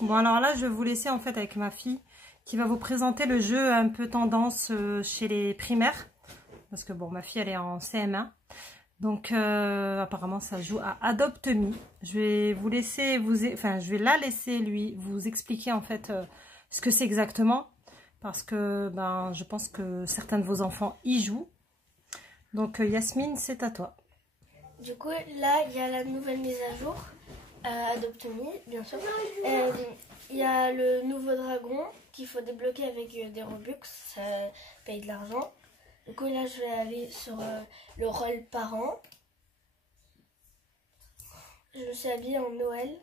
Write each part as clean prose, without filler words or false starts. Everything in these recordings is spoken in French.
Bon, alors là, je vais vous laisser en fait avec ma fille qui va vous présenter le jeu un peu tendance chez les primaires. Parce que bon, ma fille, elle est en CM1. Donc, apparemment, ça joue à Adopt Me. Je vais vous laisser, je vais la laisser lui vous expliquer en fait ce que c'est exactement. Parce que ben, je pense que certains de vos enfants y jouent. Donc, Yasmine, c'est à toi. Du coup, là, il y a la nouvelle mise à jour. Adopt Me, bien sûr. Il y a le nouveau dragon qu'il faut débloquer avec des Robux, ça paye de l'argent. Du coup, là, je vais aller sur le rôle parent. Je me suis habillée en Noël.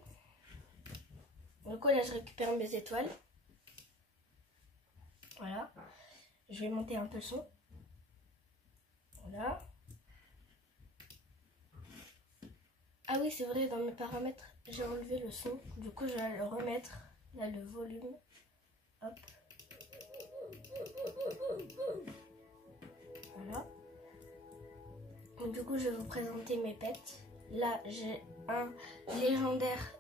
Du coup, là, je récupère mes étoiles. Voilà. Je vais monter un peu le son. Voilà. Ah oui, c'est vrai, dans mes paramètres, j'ai enlevé le son. Du coup, je vais le remettre. Là, le volume. Hop. Voilà. Donc, du coup, je vais vous présenter mes pets. Là, j'ai un légendaire.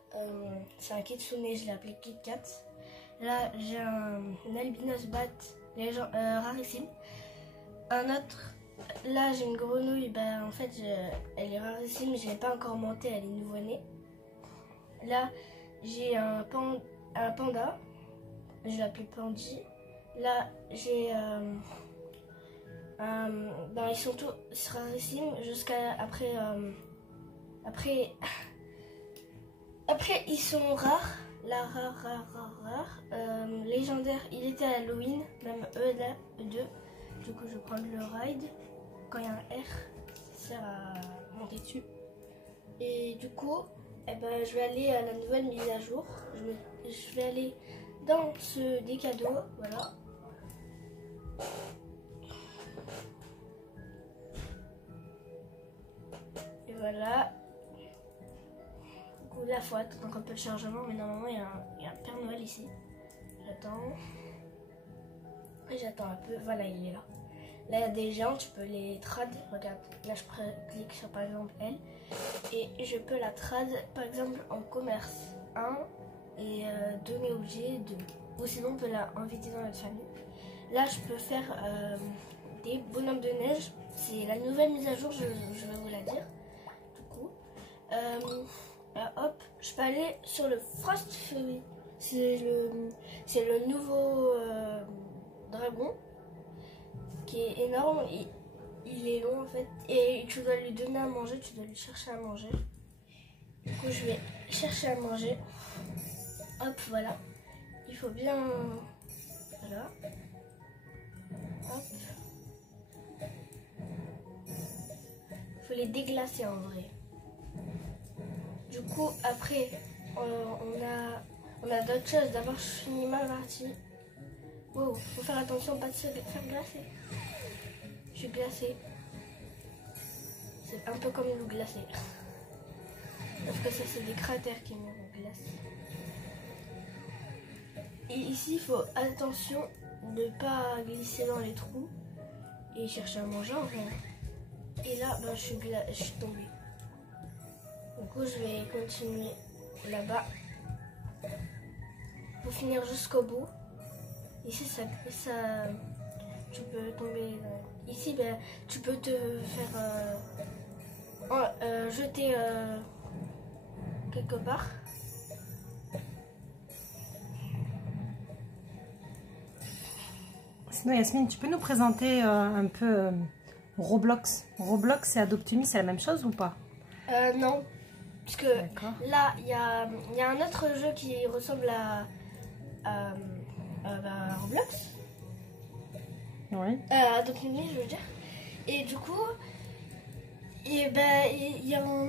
C'est un kitsune, je l'ai appelé Kit Kat. Là, j'ai un albinos bat rarissime. Un autre. Là, j'ai une grenouille. Bah, en fait, elle est rarissime. Je ne l'ai pas encore montée. Elle est nouveau-née. Là, j'ai un panda. Je l'appelle Pandi. Là, j'ai... ben, ils sont tous rarissimes jusqu'à après... Après, ils sont rares. La rare. Légendaire, il était à Halloween. Même eux, là, deux. Du coup, je vais prendre le ride. Quand il y a un R, ça sert à monter dessus. Et du coup, eh ben, je vais aller à la nouvelle mise à jour. Je vais aller dans des cadeaux. Voilà. Et voilà. Du coup, là, il faut attendre un peu le chargement. Mais normalement, il y a un Père Noël ici. J'attends. Et j'attends un peu. Voilà, il est là. Là, il y a des gens, tu peux les trad. Regarde, là, je clique sur par exemple elle. Et je peux la trad, par exemple, en commerce 1 et donner objet 2. Ou sinon, on peut la inviter dans notre famille. Là, je peux faire des bonhommes de neige. C'est la nouvelle mise à jour, je vais vous la dire. Du coup, là, hop, je peux aller sur le Frost Fury. C'est le nouveau dragon. Qui est énorme, il est long en fait, et tu dois lui donner à manger, tu dois lui chercher à manger. Du coup, je vais chercher à manger. Hop, voilà. Il faut bien. Voilà. Hop. Il faut les déglacer en vrai. Du coup, après, on a d'autres choses. D'abord, je finis ma partie. Wow, faut faire attention, pas de se faire glacer. Je suis glacée. C'est un peu comme l'eau glacée. Parce que ça, c'est des cratères qui me glacent. Et ici, il faut attention de ne pas glisser dans les trous et chercher à manger en fait. Et là, ben, je suis tombée. Du coup, je vais continuer là-bas pour finir jusqu'au bout. Ici, ça, tu peux tomber. Ici, ben, tu peux te faire jeter quelque part. Sinon, Yasmine, tu peux nous présenter un peu Roblox. Roblox et Adopt Me, c'est la même chose ou pas? Non. Parce que là, il y a un autre jeu qui ressemble à Roblox. Oui. Adopt Me, je veux dire. Et du coup,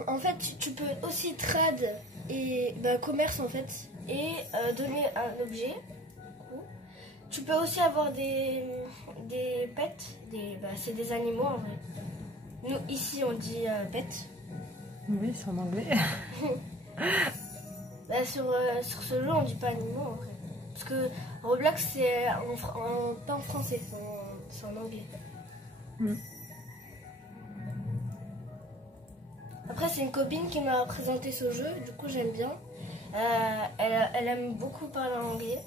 en fait, tu peux aussi trade et commerce en fait et donner un objet. Tu peux aussi avoir des pets, c'est des animaux en vrai. Nous ici on dit pets. Oui, c'est en anglais. Sur ce jeu on dit pas animaux en vrai. Parce que Roblox c'est pas en français, c'est en anglais. Mm. Après c'est une copine qui m'a présenté ce jeu, du coup j'aime bien. Elle aime beaucoup parler anglais.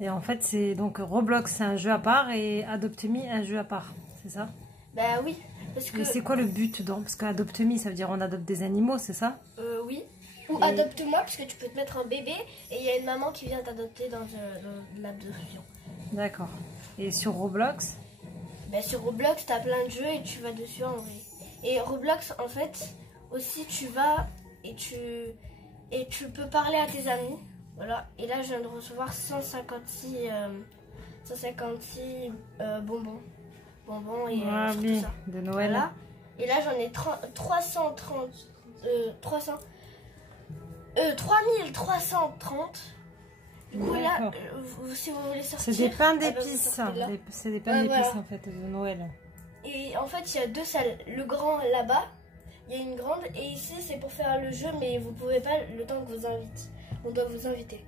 Et en fait, c'est donc Roblox, c'est un jeu à part et Adopt.me, un jeu à part, c'est ça? Bah oui, parce que... Et c'est quoi le but donc? Parce qu'Adopt.me, ça veut dire on adopte des animaux, c'est ça? Oui. Ou adopte-moi, parce que tu peux te mettre un bébé et il y a une maman qui vient t'adopter dans l'adoption. D'accord. Et sur Roblox? Bah, sur Roblox, t'as plein de jeux et tu vas dessus en vrai. Et Roblox, en fait, aussi tu vas et tu peux parler à tes amis. Voilà. Et là, je viens de recevoir 156 bonbons. Bonbons et tout ça. De Noël. Voilà. Et là, j'en ai 3330. Du coup, là, si vous voulez sortir... C'est des pains d'épices. C'est des pains d'épices, en fait, de Noël. Et en fait, il y a 2 salles. Le grand, là-bas, il y a une grande. Et ici, c'est pour faire le jeu, mais vous pouvez pas le temps que vous invite. On doit vous inviter.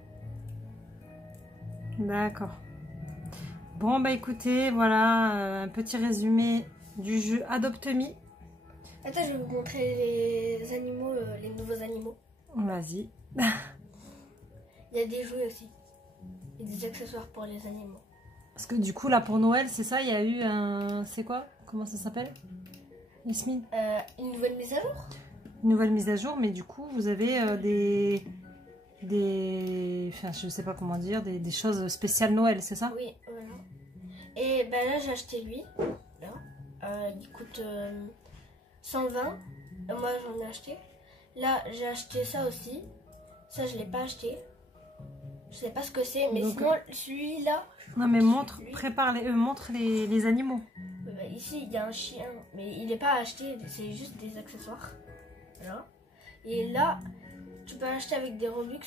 D'accord. Bon, bah écoutez, voilà un petit résumé du jeu Adopt.me. Attends, je vais vous montrer les animaux, les nouveaux animaux. Vas-y. Il y a des jouets aussi. Et des accessoires pour les animaux. Parce que du coup, là, pour Noël, c'est ça, il y a eu un... C'est quoi? Comment ça s'appelle? Yasmine? Une nouvelle mise à jour. Une nouvelle mise à jour, mais du coup, vous avez enfin, je sais pas comment dire, des choses spéciales Noël, c'est ça? Oui, voilà. Et ben là, j'ai acheté lui. Là. Il coûte 120. Moi, j'en ai acheté. Là, j'ai acheté ça aussi. Ça, je l'ai pas acheté. Je sais pas ce que c'est, mais donc, sinon, celui-là... Non, mais montre, montre les animaux. Bah, ici, il y a un chien, mais il n'est pas acheté, c'est juste des accessoires. Voilà. Et là, tu peux acheter avec des Robux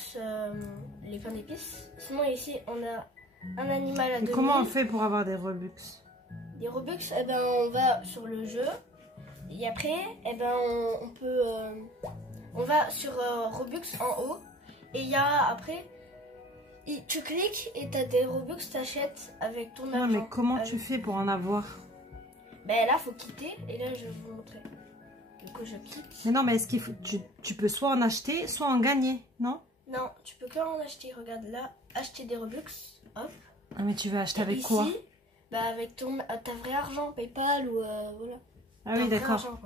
les pains d'épices. Sinon, ici, on a un animal à 2000. Comment on fait pour avoir des Robux? Des Robux, eh ben, on va sur le jeu. Et après, eh ben, on peut... on va sur Robux en haut. Et il y a après... tu cliques et tu as des Robux, t'achètes avec ton argent. Non, mais comment tu fais pour en avoir? Ben là, faut quitter. Et là, je vais vous montrer. Du coup, je quitte. Mais non, mais est-ce qu'il faut... Tu peux soit en acheter, soit en gagner, non? Non, tu peux que en acheter. Regarde là, acheter des Robux. Hop. Ah, mais tu veux acheter avec ici, quoi? Bah avec ta vrai argent, PayPal ou voilà. Ah oui, d'accord.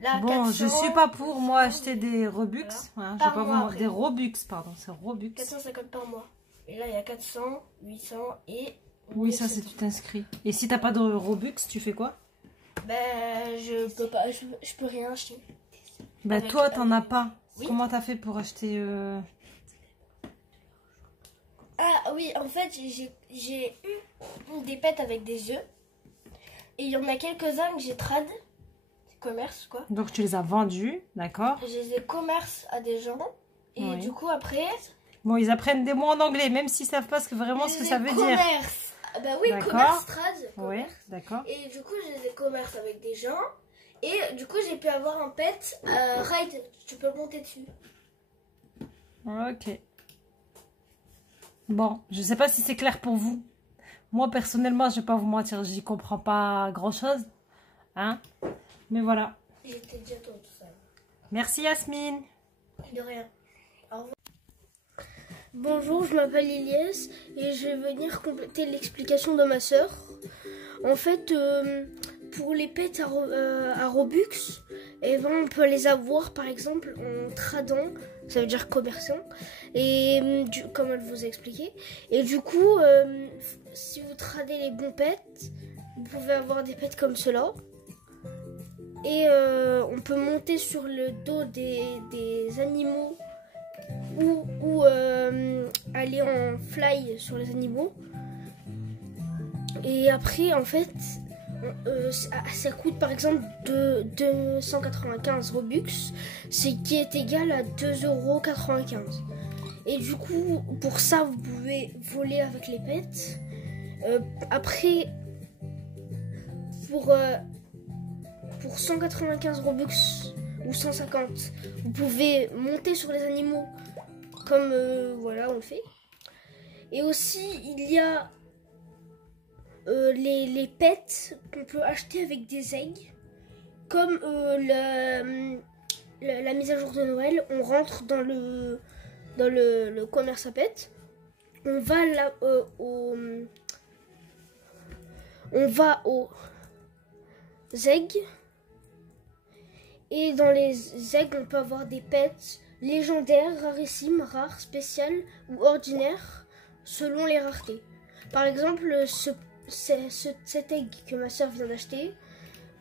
Là, bon, 400, je suis pas pour moi acheter des Robux. Voilà. Hein, je pas pour des Robux, pardon, c'est Robux. 450 par mois. Et là, il y a 400, 800 et... Oui, ça, c'est tu t'inscris. Et si t'as pas de Robux, tu fais quoi? Ben, je peux pas, je peux rien acheter. Ben, toi, t'en as pas. Oui. Comment t'as fait pour acheter Ah oui, en fait, j'ai eu des pets avec des œufs. Et il y en a quelques-uns que j'ai trad. Commerce, quoi. Donc, tu les as vendus, d'accord? Je les ai commerce à des gens. Et oui. du coup, après... Bon, ils apprennent des mots en anglais, même s'ils savent pas vraiment ce que ça veut dire. Commerce. Bah oui, commerce, trad. Oui, d'accord. Et du coup, je les ai commerce avec des gens. Et du coup, j'ai pu avoir un pet ride. Tu peux monter dessus. Ok. Bon, je sais pas si c'est clair pour vous. Moi, personnellement, je vais pas vous mentir, j'y comprends pas grand-chose. Hein? Mais voilà. J'étais déjà tout ça. Merci Yasmine. De rien. Au revoir. Bonjour, je m'appelle Elias et je vais venir compléter l'explication de ma sœur. En fait, pour les pets à Robux, eh ben, on peut les avoir par exemple en tradant, ça veut dire commerçant, et comme elle vous a expliqué. Et du coup, si vous tradez les bons pets, vous pouvez avoir des pets comme cela. Et on peut monter sur le dos des animaux ou aller en fly sur les animaux. Et après, en fait, ça coûte par exemple 295 Robux, ce qui est égal à 2,95 €. Et du coup, pour ça, vous pouvez voler avec les pets. Après, pour 195 Robux ou 150, vous pouvez monter sur les animaux comme voilà on le fait. Et aussi il y a les pets qu'on peut acheter avec des eggs, comme la mise à jour de Noël, on rentre dans le commerce à pets. On va là on va au Zeg. Et dans les Zeg, on peut avoir des pets légendaires, rarissimes, rares, spéciales ou ordinaires, selon les raretés. Par exemple, cet egg que ma soeur vient d'acheter,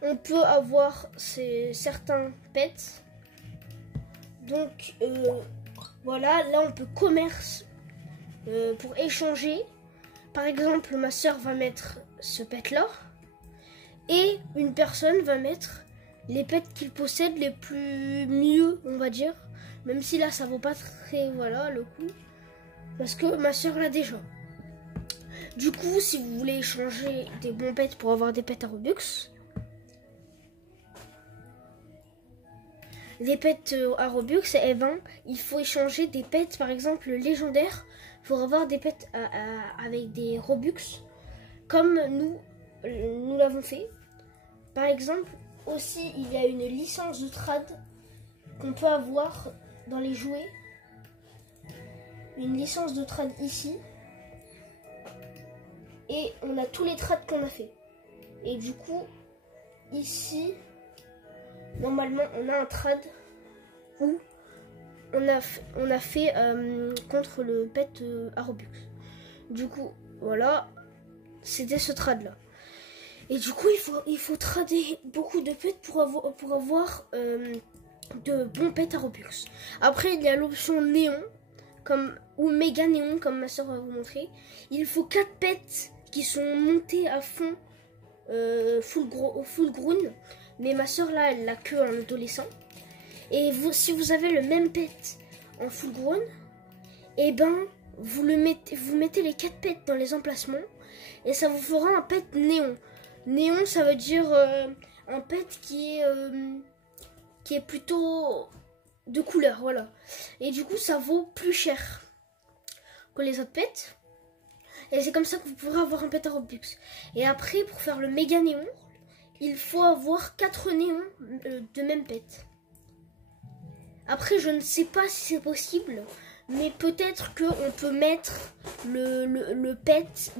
on peut avoir certains pets. Donc, voilà, là on peut commerce pour échanger. Par exemple, ma soeur va mettre ce pet-là. Et une personne va mettre les pets qu'il possède les plus mieux, on va dire. Même si là, ça vaut pas très, voilà, le coup. Parce que ma soeur l'a déjà. Du coup, si vous voulez échanger des bons pets pour avoir des pets à Robux, à Robux, eh ben, il faut échanger des pets, par exemple, légendaires pour avoir des pets avec des Robux, comme nous l'avons fait. Par exemple, aussi, il y a une licence de trad qu'on peut avoir dans les jouets. Une licence de trad ici. Et on a tous les trades qu'on a fait. Et du coup, ici, normalement, on a un trad où on a fait contre le pet à Robux. Du coup, voilà, c'était ce trad là. Et du coup, il faut trader beaucoup de pets pour avoir de bons pets à Robux. Après, il y a l'option néon ou méga néon, comme ma soeur va vous montrer. Il faut 4 pets qui sont montés à fond full grown. Mais ma soeur là, elle l'a que en adolescent. Et si vous avez le même pet en full grown, et ben vous mettez les 4 pets dans les emplacements et ça vous fera un pet néon. Néon, ça veut dire un pet qui est plutôt de couleur, voilà. Et du coup, ça vaut plus cher que les autres pets. Et c'est comme ça que vous pourrez avoir un pet à Robux. Et après, pour faire le méga néon, il faut avoir 4 néons de même pet. Après, je ne sais pas si c'est possible, mais peut-être qu'on peut mettre le pet,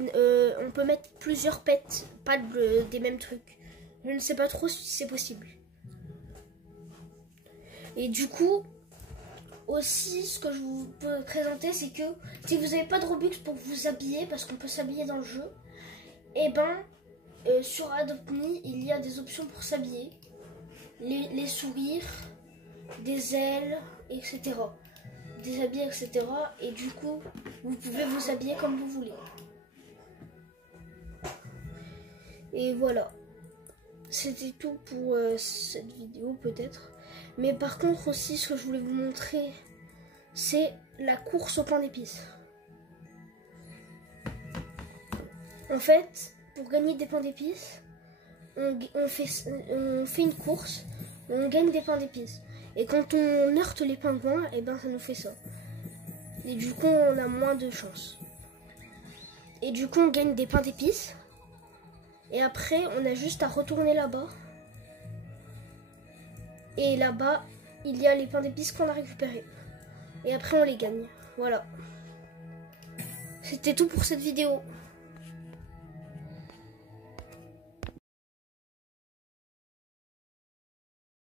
on peut mettre plusieurs pets, pas des mêmes trucs. Je ne sais pas trop si c'est possible. Et du coup, aussi, ce que je vous peux présenter, c'est que si vous n'avez pas de Robux pour vous habiller, parce qu'on peut s'habiller dans le jeu, et ben, sur Adopt Me, il y a des options pour s'habiller. Les sourires, des ailes, etc. Des habits, etc. Et du coup, vous pouvez vous habiller comme vous voulez. Et voilà. C'était tout pour cette vidéo, peut-être. Mais par contre aussi, ce que je voulais vous montrer, c'est la course au pain d'épices. En fait, pour gagner des pains d'épices, on fait une course, on gagne des pains d'épices. Et quand on heurte les pingouins, et ben ça nous fait ça. Et du coup, on a moins de chance. Et du coup, on gagne des pains d'épices. Et après, on a juste à retourner là-bas. Et là-bas, il y a les pains d'épices qu'on a récupérés. Et après, on les gagne. Voilà. C'était tout pour cette vidéo.